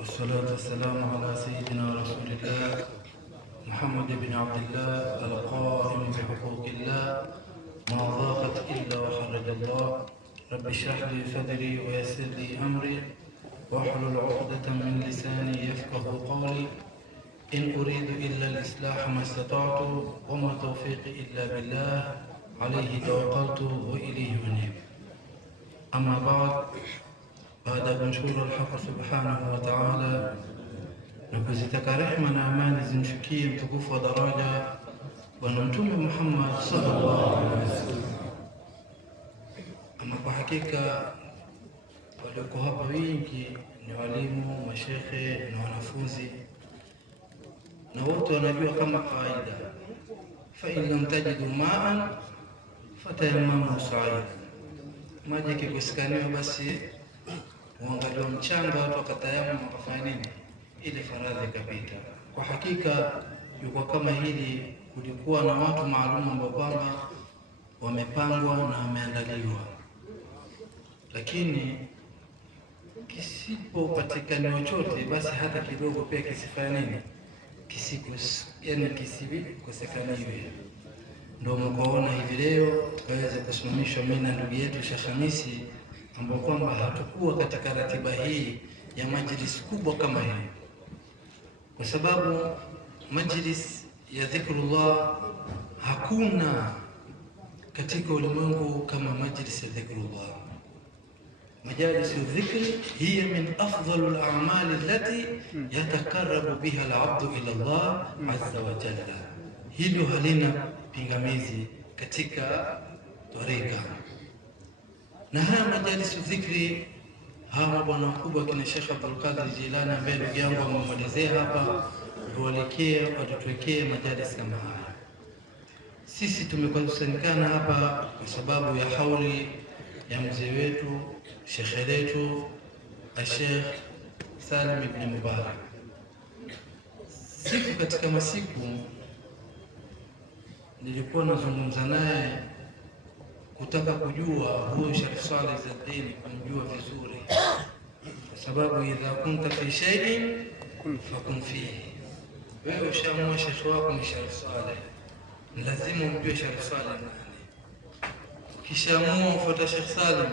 والصلاة والسلام على سيدنا رسول الله محمد بن عبد الله القائم بحقوق الله ما ضاقت إلا وحرج الله. رب اشرح لي صدري ويسر لي أمري واحلل عقدة من لساني يفقه قولي. إن أريد إلا الإصلاح ما استطعت وما توفيقي إلا بالله عليه توكلت وإليه أنيب. أما بعد ya kumshukuru Allah subhanahu wa ta'ala na kuzitaka rehema na amani zimshukie mtukufu wa daraja Bwana Mtume Muhammad sallallahu alaihi wasallam. Ama kwa hakika walioko hapa wingi ni walimu, mashekhe na wanafunzi, na wote wanajua kama kawaida, fa in lam tajidu ma'an fatayammamu sa'id, maji kikosekaniwa basi uangaliwa mchanga, watu wakatayamu wakafanya nini, ile faradhi ikapita. Kwa hakika yuko kama hili, kulikuwa na watu maalum ambao kwamba wamepangwa na wameandaliwa, lakini kisipopatikana chochote basi hata kidogo pia kisifanya nini, kisikosekaniwe. Ndio mkoona hivi leo tukaweza kusimamishwa mimi na ndugu yetu Sheikh Hamisi, ambao kwamba hatakuwa katika ratiba hii ya majlis kubwa kama hii, kwa sababu majlis ya dhikrullah hakuna katika ulimwengu kama majlis ya dhikrullah. Majalis dhikri hiya min afdal al-a'mal allati yatakarrabu biha al-'abdu ila Allah azza wa jalla. Hilo halina pingamizi katika tarika. Na haya majalisu dhikri, hawa bwana wakubwa kina Sheikh Abdul Qadir Jilani ambaye ndugu yangu amemwelezea hapa, tuwalekee watutuwekee majalis kama haya. Sisi tumekusanyikana hapa kwa sababu ya hauli ya mzee wetu shekhe letu Sheikh Salim ibn Mubarak. Siku katika masiku nilikuwa nazungumza naye kutaka kujua huyu Sheikh Saleh Izzuddin, kumjua vizuri, kwa sababu idha kunta fi shay'in fakun fihi. Wewe ushamua shekhe wako ni Sheikh Saleh, lazima umjue Sheikh Saleh nani. Kisha amua ufuata Sheikh Salim,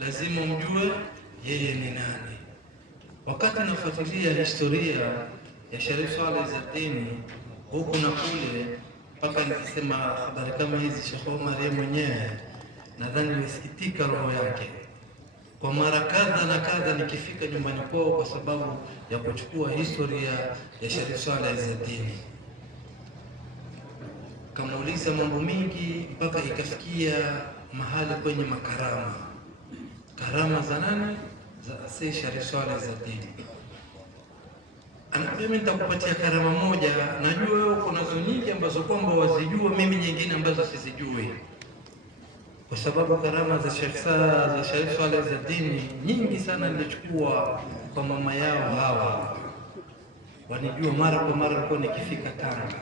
lazima umjue yeye ni nani. Wakati nafuatilia historia ya Sheikh Saleh Izzuddin huku na kule, mpaka nikisema habari kama hizi, Sheikh Omar yeye mwenyewe nadhani nilisikitika roho yake. Kwa mara kadha na kadha nikifika nyumbani kwao kwa sababu ya kuchukua historia ya Sheikh Saleh Izzuddin, kamuuliza mambo mingi mpaka ikafikia mahali kwenye karama za nani, za Sheikh Saleh Izzuddin. Anambia, mimi nitakupatia karama moja, najua wewe kuna nyingi ambazo kwamba wazijua, mimi nyingine ambazo sizijui, kwa sababu karama za Sheikh Saleh Izzuddin nyingi sana nilichukua kwa mama yao hawa, wanijua mara kwa mara. Nilikuwa nikifika Tanga,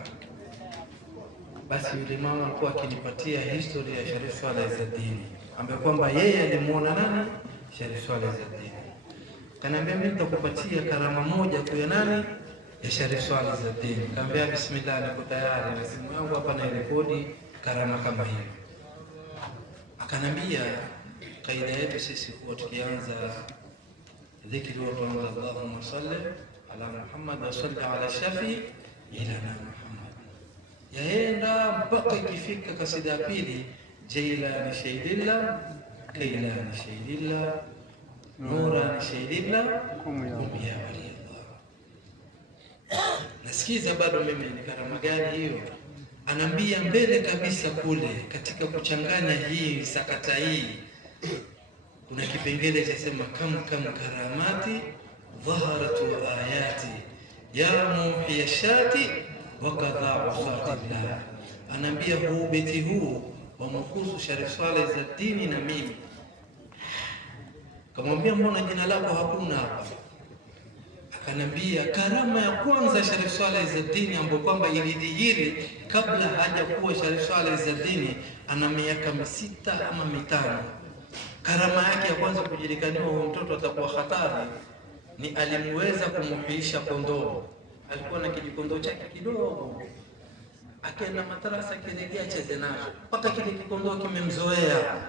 basi yule mama alikuwa akinipatia historia ya Sheikh Saleh Izzuddin, ambaye kwamba yeye alimuona nani, Sheikh Saleh Izzuddin. Kaniambia, mimi nitakupatia karama moja kwa nani, ya Sheikh Saleh Izzuddin. Kaambia bismillah, niko tayari na simu yangu hapa na rekodi karama kama hiyo. Akanambia, kaida yetu sisi huwa tukianza dhikri huwa tuanza Allahumma salli ala Muhammad wa salli ala shafi ilana Muhammad, yaenda mpaka ikifika kasida ya pili, Jailani shaydillah kailani shaydillah nurani shaydillah kum ya waliyallah. Nasikiza bado mimi, ni karama gani hiyo? Anambia mbele kabisa kule katika kuchanganya hii sakata hii kuna kipengele cha sema kam karamati dhaharatu ayati ya muhiyashati wa kadha usatillah. Anambia huu beti huu wa mkusu Sheikh Saleh Izzuddin na mimi. Kamwambia, mbona jina lako hakuna hapa? Akanambia, karama ya kwanza Sheikh Saleh Izzuddin ambapo kwamba ilidhihiri kabla hajakuwa Sheikh Saleh Izzuddin, ana miaka 6 ama 5. Karama yake ya kwanza kujulikaniwa huyo mtoto atakuwa hatari, ni alimweza kumuhisha kondoo. Alikuwa na kijikondoo chake kidogo, akaenda madrasa kirejea cheze nacho mpaka kile kikondoo kimemzoea.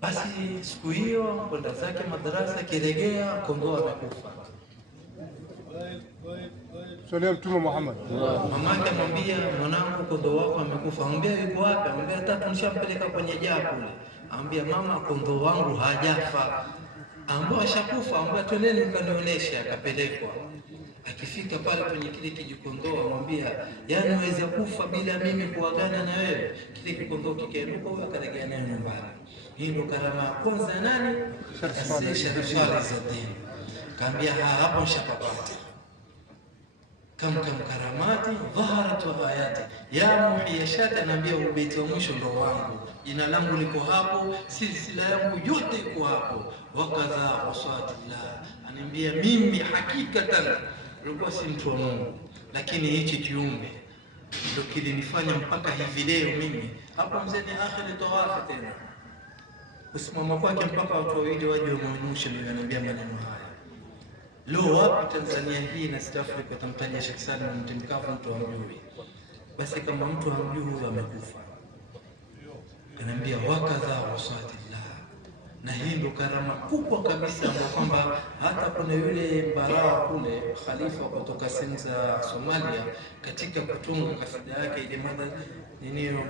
Basi siku hiyo kwenda zake madrasa, kirejea kondoo amekufa. Salia Mtume Muhammad. Mamake amwambia, mwanangu, kondoo wako amekufa. Amwambia, yuko wapi? Amwambia, tatu nishampeleka kwenye jaa kule. Amwambia, mama, kondoo wangu hajafa. Ambao ashakufa. Amwambia, twendeni mkanionyeshe. Akapelekwa. Akifika pale kwenye kile kijikondoo, amwambia, yaani waweza kufa bila mimi kuagana na wewe? Kile kikondoo kikaenduka, huyo akarejea naye nyumbani. Hii ndio karama ya kwanza ya nani? Sharif Swaleh Izzadeen. Kaambia, hapo nishapapata. Kam karamati dhaharat wa ayati ya muhiyashati. Anaambia ubeti wa mwisho ndo wangu, jina langu liko hapo, silsila yangu yote iko hapo. Wakadha uswatillah, anaambia mimi hakikatan nilikuwa si mtu wa Mungu, lakini hichi kiumbe ndio kilinifanya mpaka hivi leo mimi hapa. Mzee ni akhiri tawafi tena kusimama kwake mpaka watu wawili waje wamwonyeshe. Ndio ananiambia maneno haya. Leo wapi Tanzania hii na South Africa tamtaja Sheikh Salim Mtimkavu, mtu hamjui? Basi kama mtu hamjui, huyo amekufa. Ananiambia wakadha wasatillah. Na hii ndio karama kubwa kabisa, ambapo kwamba hata kuna yule Mbaraa kule khalifa kutoka sehemu za Somalia, katika kutunga kasida yake ile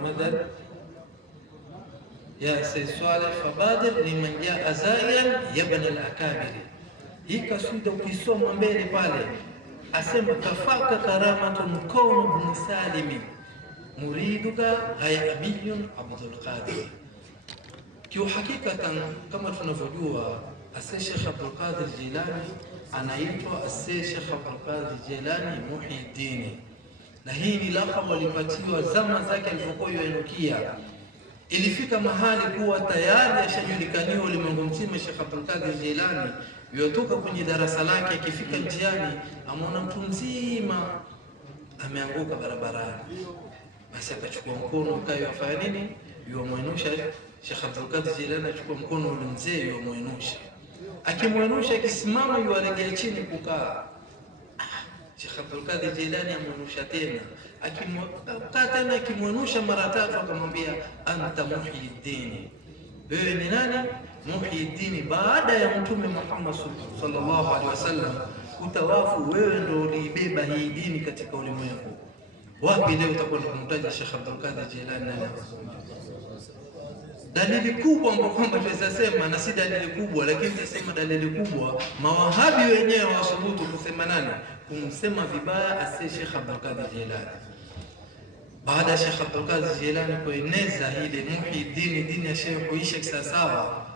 madad ya Sayyid Swaleh fabadir liman jaa zayan yabna al-akabir. Hii kasida ukisoma mbele pale asema, kafaka karamatun kaunu ibn Salim muriduka hayabiyun Abdul Qadir. Kiuhakika kama tunavyojua, Sheikh Abdul Qadir Jilani anaitwa Sheikh Abdul Qadir Jilani Muhyiddin, na hii ni lakabu alipatiwa zama zake alipokuwa yuinukia. Ilifika mahali kuwa tayari ashajulikaniwa ulimwengu mzima. Sheikh Abdul Qadir Jilani yotoka kwenye darasa lake, akifika njiani amwona mtu mzima ameanguka barabarani. Basi akachukua mkono ukayo afanya nini, yuamwenusha. Sheikh Abdul Qadir Jilani achukua mkono ule mzee yuamwenusha, akimwenusha akisimama yuaregea chini kukaa. Sheikh Abdul Qadir Jilani amwenusha tena, akikaa tena, akimwenusha mara tatu, akamwambia anta Muhyiddin, wewe ni nani? Muhyiddin, baada ya Mtume Muhammad sallallahu alaihi wasallam utawafu, wewe ndio uliibeba hii dini katika ulimwengu. Wapi leo utakuwa kumtaja Sheikh Abdul Qadir Jilani? Dalili kubwa ambayo kwamba tunaweza sema, na si dalili kubwa, lakini tunasema dalili kubwa, mawahabi wenyewe wasubutu kusema nani, kumsema vibaya Sheikh Abdul Qadir Jilani. Baada ya Sheikh Abdul Qadir Jilani kueneza ile Muhyiddin, dini ya Sheikh kuisha kisawasawa,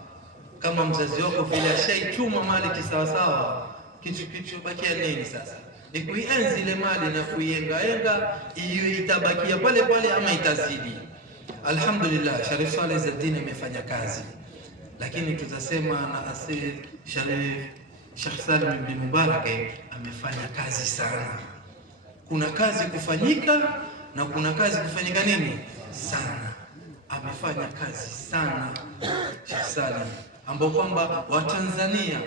kama mzazi wako vile ashaichuma mali kisawasawa, kitu bakia nini sasa? Ni kuienzi ile mali na kuiengaenga, iwe itabakia pale pale ama itazidi. Alhamdulillah, Sharif Swaleh Izzadeen amefanya kazi, lakini tutasema na Sheikh Salim bin Mubarak amefanya kazi sana. Kuna kazi kufanyika na kuna kazi kufanyika nini sana. Amefanya kazi sana Sheikh Salim, ambao kwamba Watanzania,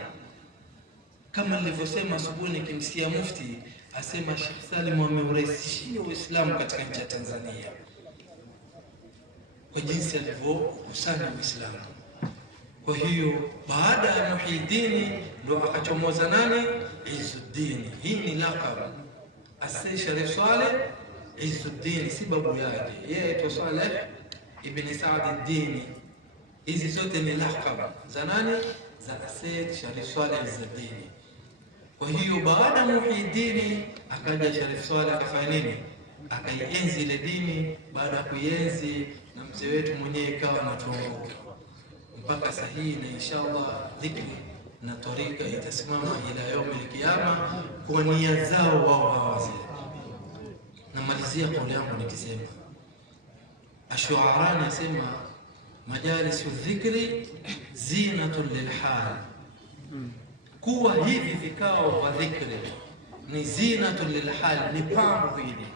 kama nilivyosema asubuhi nikimsikia mufti asema, Sheikh Salim ameurahisishia Uislamu katika nchi ya Tanzania kwa jinsi alivyokusanya Uislamu. Kwa hiyo baada ya Muhyiddin ndo akachomoza nani? Izzuddin. Hii ni lakabu Sharif Swaleh Izzuddin, si babu yake yeye aitwa Swaleh ibn Saad ad-Din. Hizi zote ni lakabu za nani? Za Sharif Swaleh Izzadeen. Kwa hiyo baada ya Muhyiddin akaja Sharif Swaleh, akafanya nini? Akaienzi ile dini. Baada ya kuienzi, na mzee wetu mwenyewe ikawa anatuongoza mpaka sahihi, na inshallah dhikri na tarika itasimama ila yaumil kiyama kwa nia zao wao hawazee. Namalizia kauli yangu nikisema, Ashuarani asema, majalisu dhikri zinatun lilhal, kuwa hivi vikao vya dhikri ni zinatun lilhal, ni pambo hili,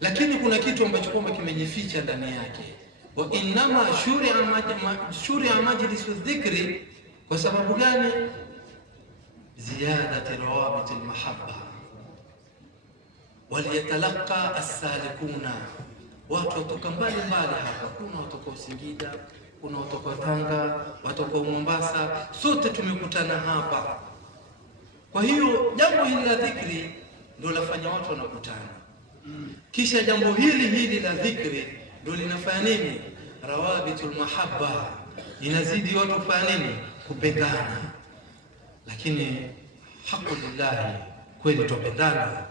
lakini kuna kitu ambacho kwamba kimejificha ndani yake. Wa innama shuria majlisu dhikri. Kwa sababu gani? ziyadati rawabit almahabba. Waliyatalaqa as-salikuna, watu watoka mbali mbali hapa. Kuna watoka Singida, kuna watoka Tanga, watoka Mombasa, sote tumekutana hapa. Kwa hiyo jambo hili la dhikri ndio lafanya watu wanakutana. Kisha jambo hili la dhikri ndio linafanya nini? Rawabitul mahabba, inazidi watu kufanya nini? Kupendana. Lakini hakulillahi, kweli tupendana,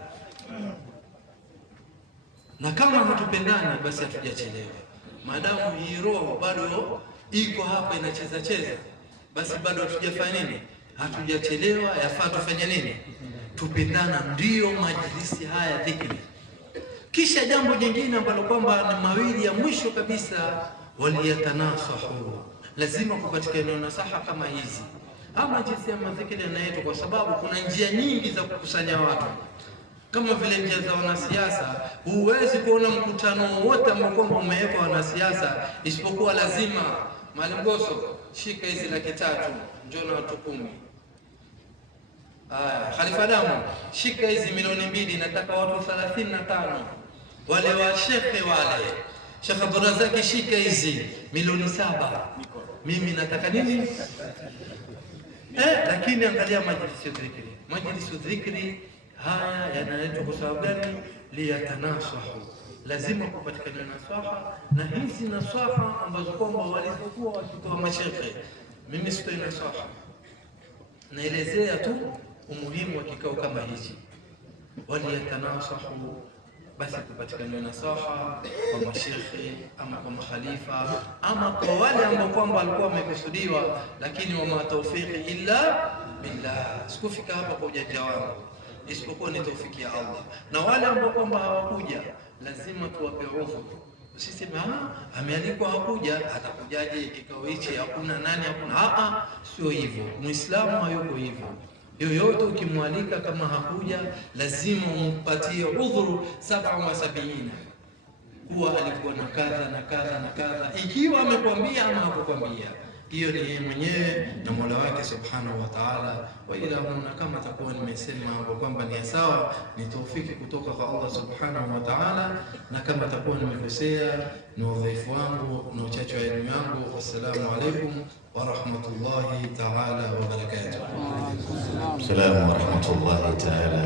na kama hatupendani basi hatujachelewa. Maadamu hii roho bado iko hapa inacheza cheza, basi bado hatujafanya nini? Hatujachelewa. Yafaa tufanye nini? Tupendana. Ndiyo majlisi haya dhikri. Kisha jambo jingine ambalo kwamba ni mawili ya mwisho kabisa, waliyatanasahu, lazima kupatikana nasaha kama hizi. Ama jinsi ya madhikri yanaitwa, kwa sababu kuna njia nyingi za kukusanya watu, kama vile njia za wanasiasa. Huwezi kuona mkutano wote ambao kwamba umewekwa wanasiasa, isipokuwa lazima Maalim Goso, shika hizi 300,000, njoo na watu 10. Khalifa Damu, shika hizi milioni 2, nataka watu 35. Wale wa shekhe wale, Sheikh Abdulrazak, shika hizi milioni 7, mimi nataka nini? Lakini angalia majlisi dhikri. Majlisi dhikri haya yanaletwa kwa sababu gani? Liyatanasahu, lazima kupatikana nasaha. Na hizi nasaha ambazo kwamba walipokuwa wakitoa mashekhe, mimi sitoi nasaha, naelezea tu umuhimu wa kikao kama hichi. Waliyatanasahu, basi kupatikana nasaha kwa mashekhe ama kwa makhalifa ama kwa wale ambao kwamba walikuwa wamekusudiwa, lakini wama tawfiqi illa billah. Sikufika hapa kwa ujanja wangu, isipokuwa ni taufiki ya Allah. Na wale ambao kwamba hawakuja, lazima tuwape udhuru. Usiseme amealikwa hakuja, atakujaje kikao hichi? Hakuna nani, hakuna. Sio hivyo. Muislamu hayuko hivyo. Yoyote ukimwalika kama hakuja, lazima umpatie udhuru 77, kuwa alikuwa na kadha na kadha na kadha, ikiwa amekwambia ama hakukwambia. Hiyo ni yeye mwenyewe na Mola wake Subhanahu wa Ta'ala. Wa ila huna, kama takuwa nimesema hapo kwamba ni sawa, ni taufiki kutoka kwa Allah Subhanahu wa Ta'ala, na kama takuwa nimekosea ni udhaifu wangu na uchache wa elimu yangu. Wassalamu alaykum wa rahmatullahi ta'ala wa barakatuh. Assalamu wa rahmatullahi ta'ala.